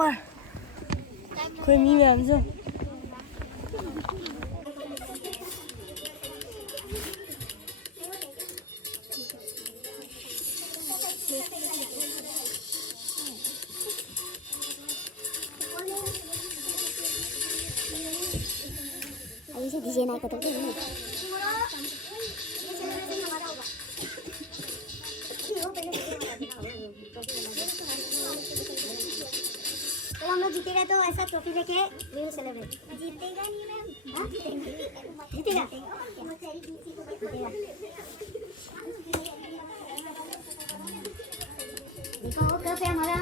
ơi. Khơi mi mềm chưa? Ayo sih di sini naik ke tempat ini. तो हम लोग जीतेगा तो ऐसा ट्रॉफी लेके वी विल सेलिब्रेट। जीतेगा नहीं मैम? हां जीतेगा। देखो कब है हमारा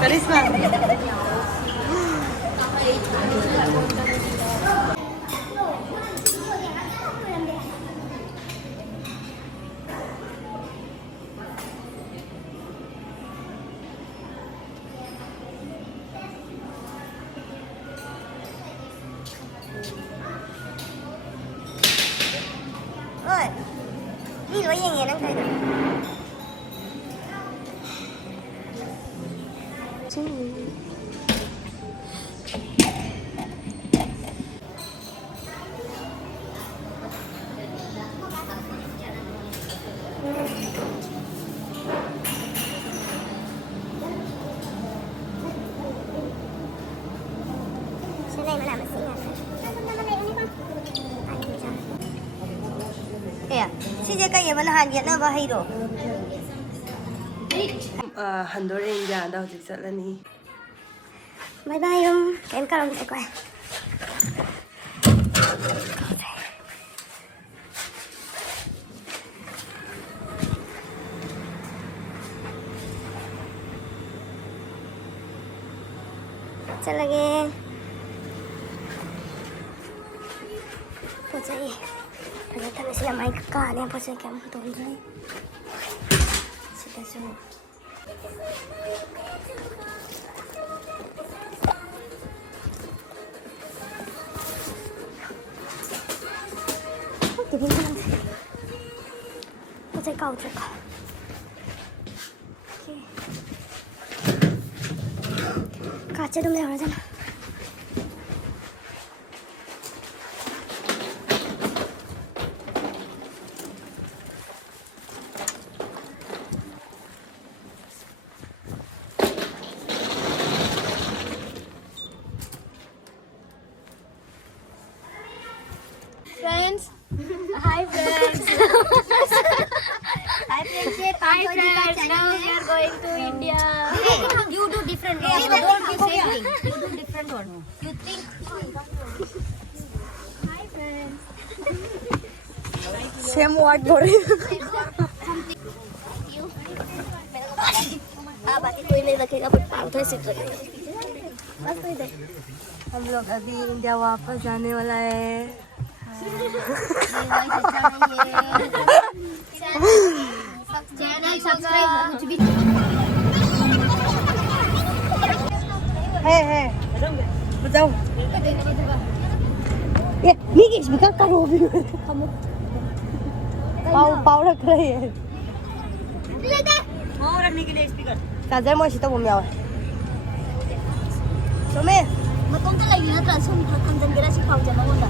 Karisma. ơi đi nói gì nghe nó cười sau đây mới làm bác sĩ 예, 시제가 예만 한 옛날 봐 해도. 한도레 인자 나 어디 살라니. bye bye ông em các ông sẽ quay चल लगे posisi ternyata masih main kekal yang posisi kamu tunggu sudah semua thì bên trong posisi cầu trước kaca dulu ya sana. Friends, hi friends. Hi friends, Hi friends. Now we are going to India. hey, you do different one. Hey, don't be same thing. You do different one. You think Hi friends. Same word बोले. बाकी कोई नहीं रखेगा but पाँव तो ऐसे रखेगा बस कोई दे हम लोग अभी इंडिया वापस जाने वाला है. चैनल सब्सक्राइब कुछ भी है बताओ. ये नीचे स्पीकर करो अभी. पाव रख रही है. पाव रखने के लिए स्पीकर. चार्जर में सीता वो म्याओ. सोमे मतों से लगी ना ट्रांसफर कंजन गिरा से खाओ जमा होता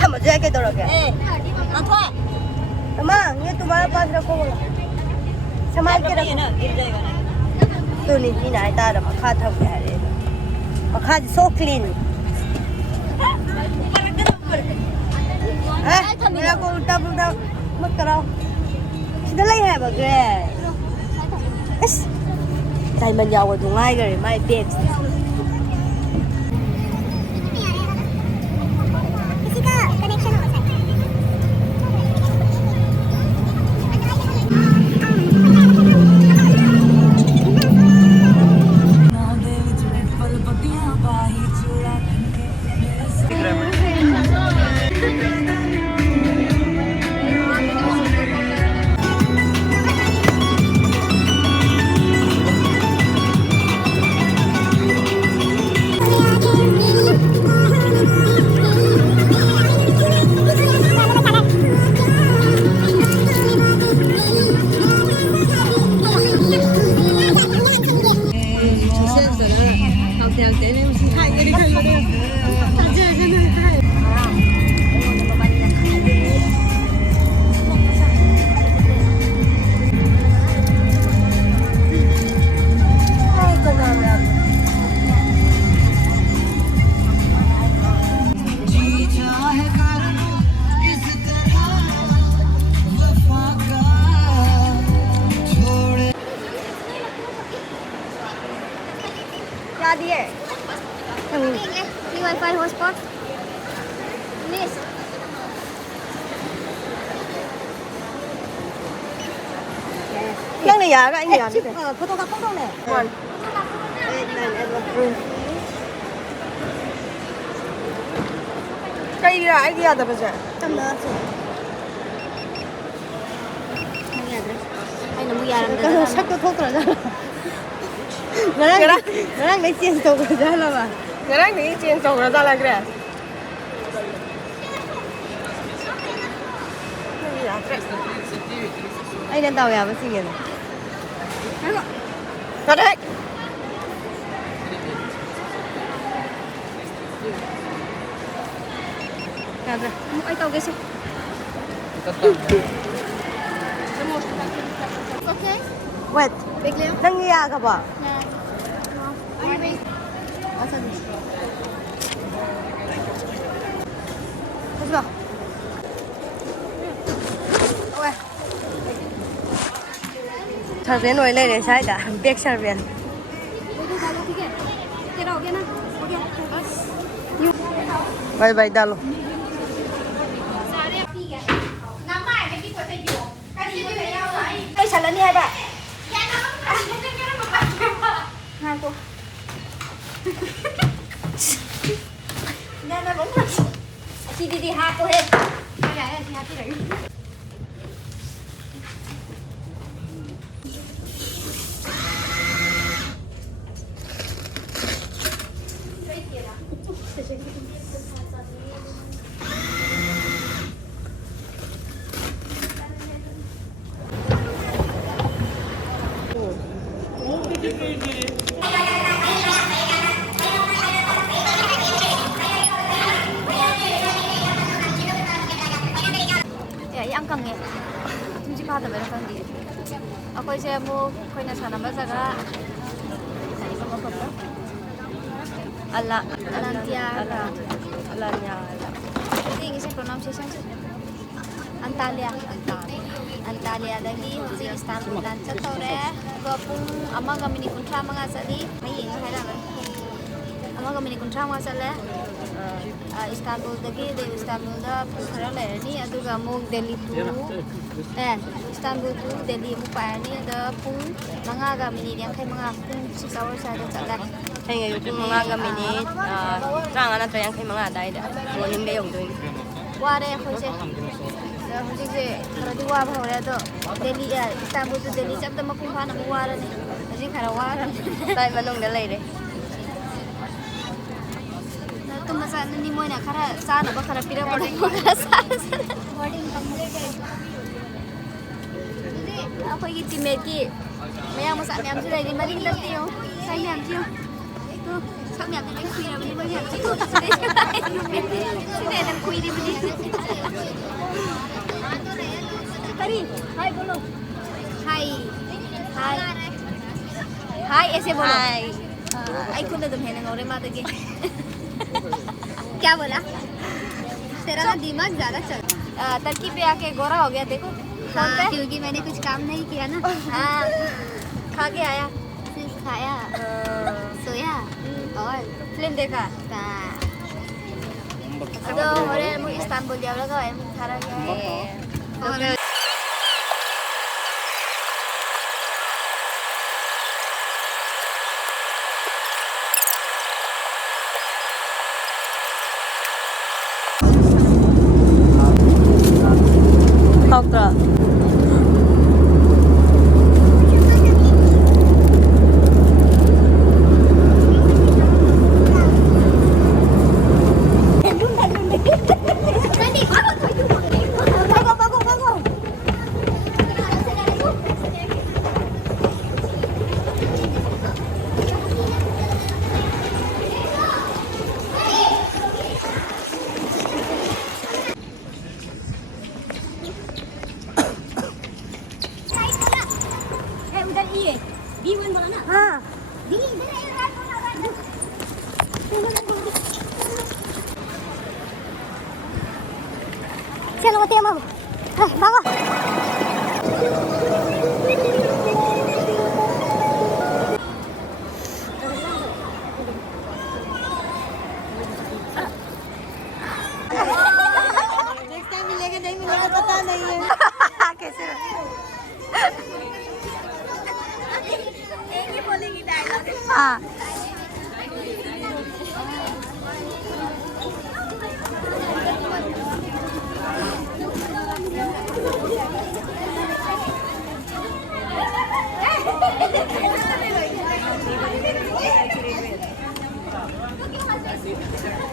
था मुझे क्या दौड़ोगे. ए अथवा तमाम ये तुम्हारे पास रखो बोला. संभाल के रखो ना गिर जाएगा ना. तो नहीं ना इतना रहा मखा था क्या है. मखा so clean. मेरा को उल्टा पुल्टा मत कराओ. Sida lay hai ba Grace. Is. Diamond yaw wa dungai gare my babes. किसी का कनेक्शन हो सकता है Ra đi ấy. Ini wifi hotspot. Miss. Yang này ya các anh nhỉ? Foto card không này. Còn. Cây đi lại kia tập sẽ. Trong đó. Ay, namo yaran Kalau sakit kok terus. Ngarang lấy tiền sầu ra là mà. Ngarang lấy tiền sầu ra là cái. Anh lên tàu ya, bác sĩ này. Thật đấy. Ra ra. Ay, tawag kasi. Okay. Wait. Bigla. Nangiya ka ba? Morning. Asan? Let's go. Ôi. Thật biến nổi lên để sai cả. Biết sao biến. Cái đầu kia nè. Bye bye Dalo. Ay, sala niya ba? Hai cô. Nè bóng rồi. Chị đi hai cô hết. Dạ, chị hai cái đấy. ꯌꯥꯝ ꯀꯪꯉꯦ ꯇꯨꯝꯁꯤ ꯐꯥꯗꯕꯩꯔ ꯈꯪꯗꯦ ꯑꯩꯈꯣꯏꯁꯦ ꯑꯃꯨꯛ ꯑꯩꯈꯣꯏꯅ ꯁꯥꯟꯅꯕ ꯖꯒꯥ ꯀꯔꯤꯕ ꯃꯐꯝꯗꯣ ꯑꯂꯥꯟꯇꯤꯌꯥ ꯏꯪꯂꯤꯁ ꯄ꯭ꯔꯣꯅꯥꯎꯟꯁꯤꯌꯦꯁꯟꯁꯦ ꯑꯟꯇꯥꯂꯤꯌꯥꯗꯒꯤ ꯍꯧꯖꯤꯛ ꯏꯁꯇꯥꯟꯕꯨꯜꯗ ꯆꯠꯇꯧꯔꯦ ꯑꯗꯨꯒ ꯄꯨꯡ 1:35 ꯆꯠꯂꯤ ꯍꯌꯦꯡ ꯍꯥꯏꯔꯛꯑꯒ 1:35 ꯆꯠꯂꯦ ꯏꯁꯇꯥꯟꯕꯨꯜꯗꯒꯤ ꯏꯁꯇꯥꯟꯕꯨꯜꯗ ꯄꯨꯡ ꯈꯔ ꯂꯩꯔꯅꯤ ꯑꯗꯨꯒ ꯑꯃꯨꯛ Delhi to Istanbul to Delhi ꯑꯃꯨꯛ ꯄꯥꯏꯔꯅꯤ ꯑꯗ ꯄꯨꯡ 5:55 ꯄꯨꯡ 6 hours ꯍꯥꯏꯗ ꯆꯠꯂꯦ Hanya yung mga minit, tanga na tayo kay mga dahil morning day yung doing. ꯋꯥꯔꯦ ꯑꯩꯈꯣꯏꯁꯦ ꯍꯧꯖꯤꯛꯁꯦ ꯈꯔꯗꯤ ꯋꯥꯕ ꯍꯧꯔꯦ ꯑꯗꯣ ꯗꯦꯜꯂꯤ ꯏꯁꯇꯥꯟꯕꯨꯜ ꯇꯨ ꯗꯦꯜꯂꯤ ꯆꯠꯄꯗ ꯃꯄꯨꯡ ꯐꯥꯅ ꯑꯃꯨꯛ ꯋꯥꯔꯅꯤ ꯍꯧꯖꯤꯛ ꯈꯔ ꯋꯥꯔꯅꯤ Tayo manong layre. ꯇꯨꯝꯕ ꯆꯠꯂꯅꯤ ꯃꯣꯏꯅ ꯈꯔ ꯆꯥꯅꯕ ꯈꯔ ꯄꯤꯔꯛꯄꯗ ꯈꯔ ꯆꯥꯔꯁꯤꯅ ꯑꯩꯈꯣꯏꯒꯤ ꯇꯤꯝꯃꯦꯠꯀꯤ ꯃꯌꯥꯝ ꯃꯆꯥ ꯃꯌꯥꯝꯁꯨ ꯂꯩꯔꯤ ꯃꯔꯤꯡꯗ ꯇꯤꯌꯣ ꯁꯥꯏ ꯃꯌꯥꯝ ꯇꯤꯌꯣ ꯁꯛ ꯃꯌꯥꯝꯗꯤ ꯂꯣꯏ ꯀꯨꯏꯔꯕꯅꯤ ꯃꯣꯏ ꯃꯌꯥꯝ ꯇꯤꯌꯣ ꯁꯤꯅ ꯍꯦꯟꯅ ꯀꯨꯏꯔꯤꯕꯅꯤ ꯀꯔꯤ ꯍꯥꯏ ꯕꯣꯂꯣ ꯍꯥꯏ ꯍꯥꯏ ꯍꯥꯏ ऐसे बोलो आई खुद तुम है ना और माता के क्या बोला तेरा ना दिमाग ज्यादा चल टर्की पे आके गोरा हो गया देखो हाँ, क्योंकि मैंने कुछ काम नहीं किया ना। हाँ खा के आया सिर्फ खाया, सोया और फिल्म देखा हाँ, Aduh, kemarin mau Istanbul jauh lah kau em sekarang ya. और Okra. उधर ये B1 बोला ना हाँ दी इधर चलो मत मामा बाबा नेक्स्ट टाइम मिलेगा नहीं मिलेगा पता नहीं है कैसे एक ही बोलेगी डायलॉग हाँ Look at